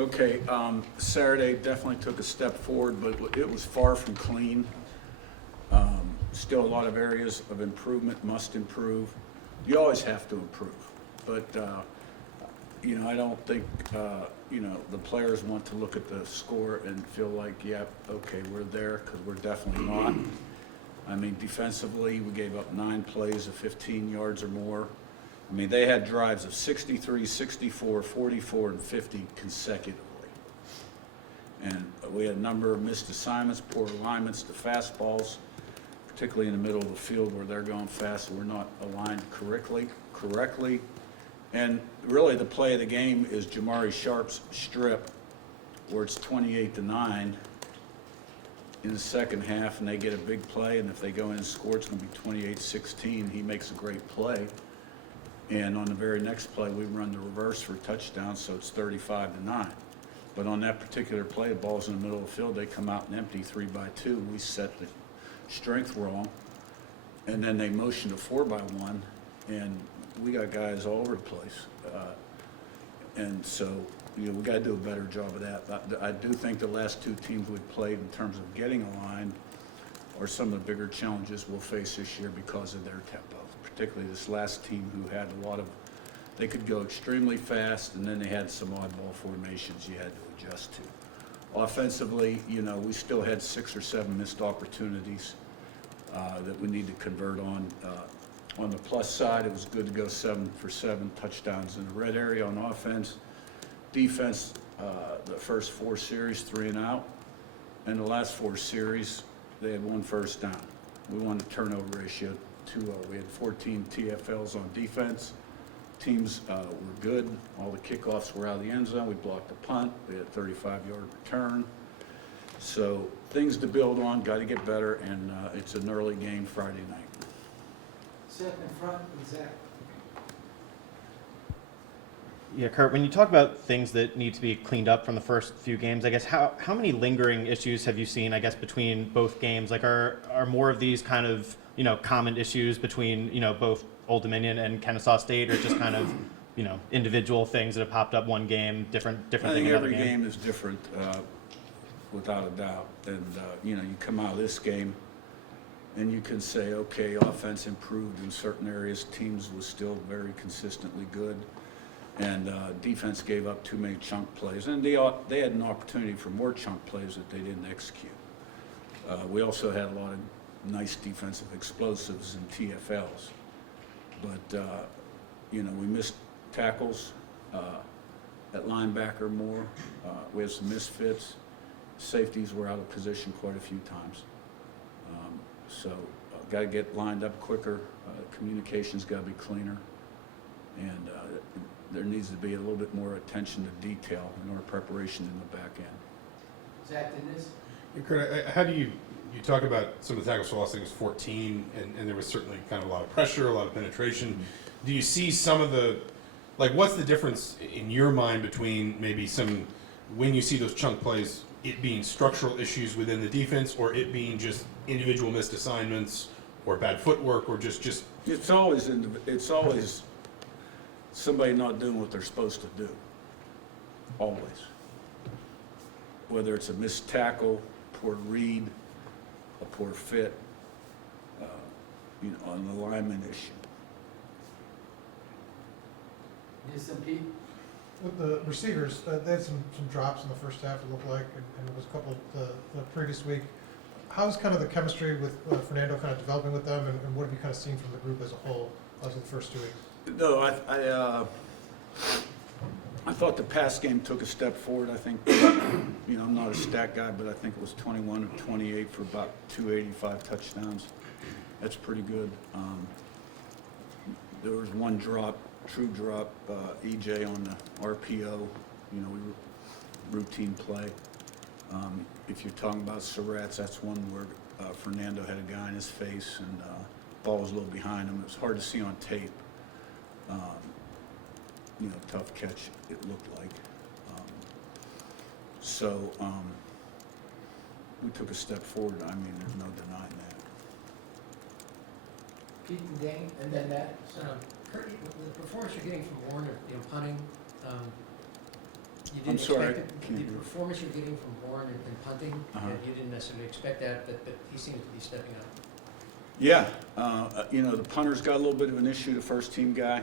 Okay, Saturday definitely took a step forward, but it was far from clean. Still a lot of areas of improvement, must improve. You always have to improve, but, I don't think, the players want to look at the score and feel like, yep, okay, we're there, because we're definitely not. I mean, defensively, we gave up 9 plays of 15 yards or more. I mean, they had drives of 63, 64, 44, and 50 consecutively. And we had a number of missed assignments, poor alignments to fastballs, particularly in the middle of the field where they're going fast and we're not aligned correctly. And really the play of the game is Jamari Sharp's strip, where it's 28-9 in the second half, and they get a big play, and if they go in and score, it's going to be 28-16. He makes a great play. And on the very next play, we run the reverse for a touchdown, so it's 35-9. But on that particular play, the ball's in the middle of the field. They come out and empty 3-2. We set the strength wrong, and then they motion to 4-1, and we got guys all over the place. And so, we got to do a better job of that. I do think the last 2 teams we played in terms of getting aligned are some of the bigger challenges we'll face this year because of their tempo. Particularly this last team who had a lot of, they could go extremely fast, and then they had some oddball formations you had to adjust to. Offensively, we still had 6 or 7 missed opportunities that we need to convert on. On the plus side, it was good to go 7 for 7 touchdowns in the red area on offense. Defense, the first 4 series, 3 and out, and the last 4 series, they had 1 first down. We won the turnover ratio 2-0. We had 14 TFLs on defense. Teams were good. All the kickoffs were out of the end zone. We blocked a punt. We had a 35-yard return. So things to build on, got to get better, and it's an early game Friday night. Set in front, Zach. Yeah, Curt, when you talk about things that need to be cleaned up from the first few games, I guess how many lingering issues have you seen, I guess, between both games? Like, are more of these kind of, common issues between, both Old Dominion and Kennesaw State, or just kind of, individual things that have popped up one game, different I thing think another every game? game is different, without a doubt. And, you come out of this game and you can say, okay, offense improved in certain areas. Teams was still very consistently good. And defense gave up too many chunk plays. And they had an opportunity for more chunk plays that they didn't execute. We also had a lot of nice defensive explosives and TFLs. But, we missed tackles at linebacker more. We had some misfits. Safeties were out of position quite a few times. So got to get lined up quicker. Communication's got to be cleaner. And there needs to be a little bit more attention to detail in our preparation in the back end. Zach did this. Yeah, Curt, how do you talk about some of the tackles for loss? I think it was 14, and there was certainly kind of a lot of pressure, a lot of penetration. Mm-hmm. Do you see some of the, what's the difference in your mind between maybe when you see those chunk plays, it being structural issues within the defense, or it being just individual missed assignments, or bad footwork, or just It's always somebody not doing what they're supposed to do. Always. Whether it's a missed tackle, poor read, a poor fit, an alignment issue. Did some Pete. With the receivers, they had some drops in the first half, it looked like, and there was a couple the previous week. How's kind of the chemistry with Fernando kind of developing with them, and what have you kind of seen from the group as a whole over the first 2 weeks? No, I thought the pass game took a step forward. I think, I'm not a stat guy, but I think it was 21 of 28 for about 285 touchdowns. That's pretty good. There was one drop, true drop, EJ on the RPO, routine play. If you're talking about Surratt's, that's one where Fernando had a guy in his face and ball was a little behind him. It was hard to see on tape. Tough catch, it looked like. We took a step forward. I mean, there's no denying that. Pete and Danny, and then Matt. Kurt, the performance you're getting from Warner, punting, You I'm didn't sorry, expect it, can the you- performance you're getting from Bourne in punting, Uh-huh. you didn't necessarily expect that, but he seems to be stepping up. Yeah, the punter's got a little bit of an issue, the first team guy.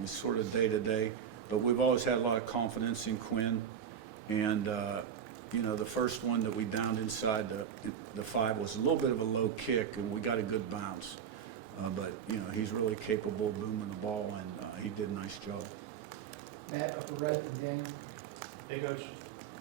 He's sort of day-to-day, but we've always had a lot of confidence in Quinn. And, the first one that we downed inside the 5 was a little bit of a low kick, and we got a good bounce. But, he's really capable of booming the ball, and he did a nice job. Matt, upper right, and Daniel. Hey, Coach.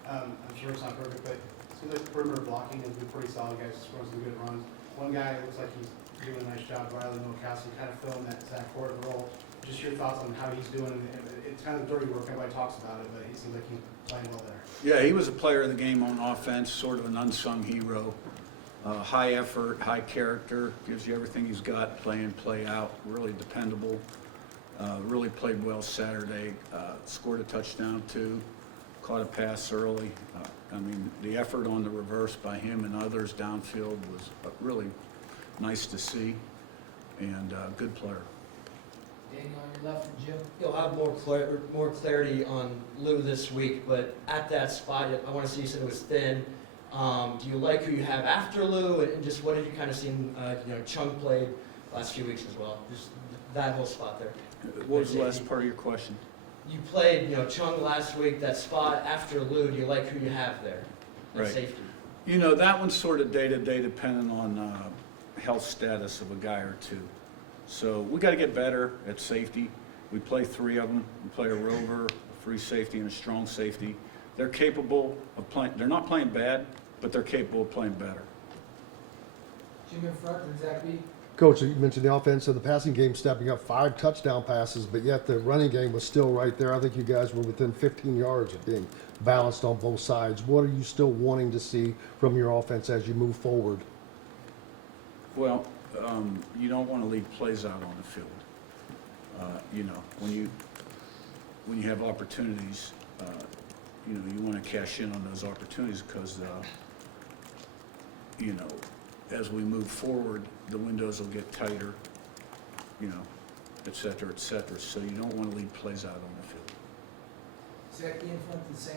I'm sure it's not perfect, but it seems like the perimeter blocking has been pretty solid, guys. Just running some good runs. One guy looks like he's doing a nice job, Riley Milkowski, kind of filling that Zach Court role. Just your thoughts on how he's doing. It's kind of dirty work. Everybody talks about it, but he seems like he's playing well there. Yeah, he was a player of the game on offense, sort of an unsung hero. High effort, high character, gives you everything he's got, play in, play out, really dependable. Really played well Saturday, scored a touchdown too, caught a pass early. The effort on the reverse by him and others downfield was really nice to see, and good player. Daniel on your left, and Jim. You'll have more clarity on Lou this week, but at that spot, I want to see, you said it was thin. Do you like who you have after Lou, and just what have you kind of seen, Chung played last few weeks as well? Just that whole spot there. What was the last part of your question? You played, Chung last week, that spot after Lou, do you like who you have there? at Right. Safety. That one's sort of day-to-day depending on health status of a guy or two. So we got to get better at safety. We play 3 of them. We play a rover, a free safety, and a strong safety. They're capable of playing. They're not playing bad, but they're capable of playing better. Jim in front, and Zach B. Coach, you mentioned the offense of the passing game stepping up 5 touchdown passes, but yet the running game was still right there. I think you guys were within 15 yards of being balanced on both sides. What are you still wanting to see from your offense as you move forward? Well, you don't want to leave plays out on the field. When you have opportunities, you want to cash in on those opportunities because, as we move forward, the windows will get tighter, et cetera, et cetera. So you don't want to leave plays out on the field. Zach B in front, and Sam.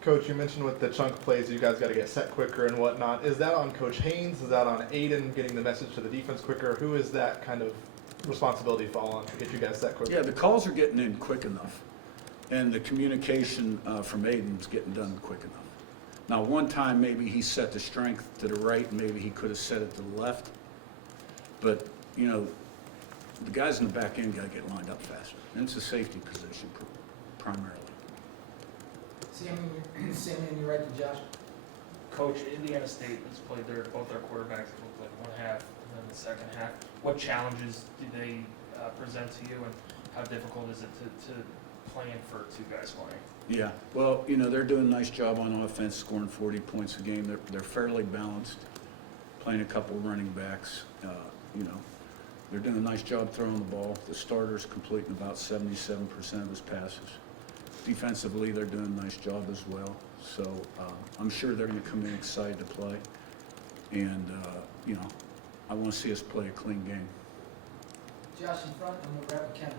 Coach, you mentioned with the chunk plays, you guys got to get set quicker and whatnot. Is that on Coach Haynes? Is that on Aiden getting the message to the defense quicker? Who is that kind of responsibility fall on to get you guys set quicker? Yeah, the calls are getting in quick enough, and the communication from Aiden's getting done quick enough. Now, one time maybe he set the strength to the right, and maybe he could have set it to the left, but the guys in the back end got to get lined up faster, and it's a safety position primarily. Sam in your right, to Josh. Coach, Indiana State has played both their quarterbacks, it looked like one half and then the second half. What challenges do they present to you, and how difficult is it to plan for 2 guys playing? Yeah, well, they're doing a nice job on offense, scoring 40 points a game. They're fairly balanced, playing a couple running backs. They're doing a nice job throwing the ball. The starter's completing about 77% of his passes. Defensively, they're doing a nice job as well. So I'm sure they're going to come in excited to play. And, I want to see us play a clean game. Josh in front, and we'll wrap with Kevin.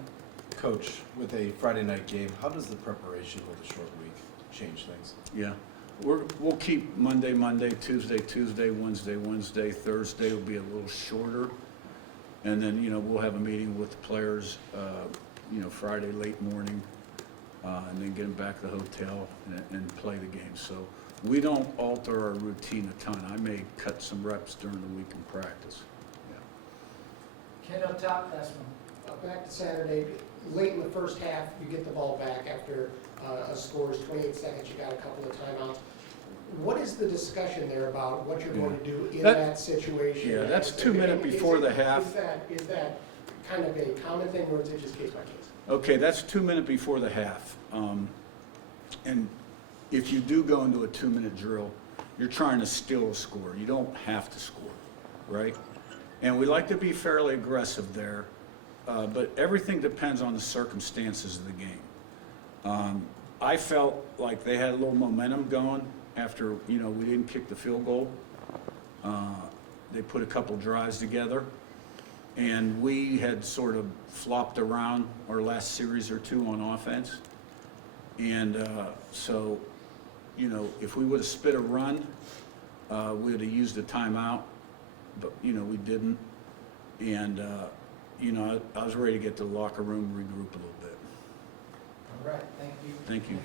Coach, with a Friday night game, how does the preparation with a short week change things? Yeah, we'll keep Monday, Tuesday, Wednesday, Thursday will be a little shorter. And then, we'll have a meeting with the players, Friday late morning, and then get them back to the hotel and play the game. So we don't alter our routine a ton. I may cut some reps during the week in practice. Ken up top, last one. Back to Saturday, late in the first half, you get the ball back after a score is 28 seconds, you got a couple of timeouts. What is the discussion there about what you're going to do in that situation? Yeah, that's 2 minutes before the half. Is that kind of a common thing, or is it just case by case? Okay, that's 2 minutes before the half. And if you do go into a 2-minute drill, you're trying to steal a score. You don't have to score, right? And we like to be fairly aggressive there, but everything depends on the circumstances of the game. I felt like they had a little momentum going after, we didn't kick the field goal. They put a couple drives together, and we had sort of flopped around our last series or 2 on offense. And so, you know, if we would have spit a run, we would have used a timeout, but, you know, we didn't. And, you know, I was ready to get to the locker room and regroup a little bit. All right, thank you. Thank you.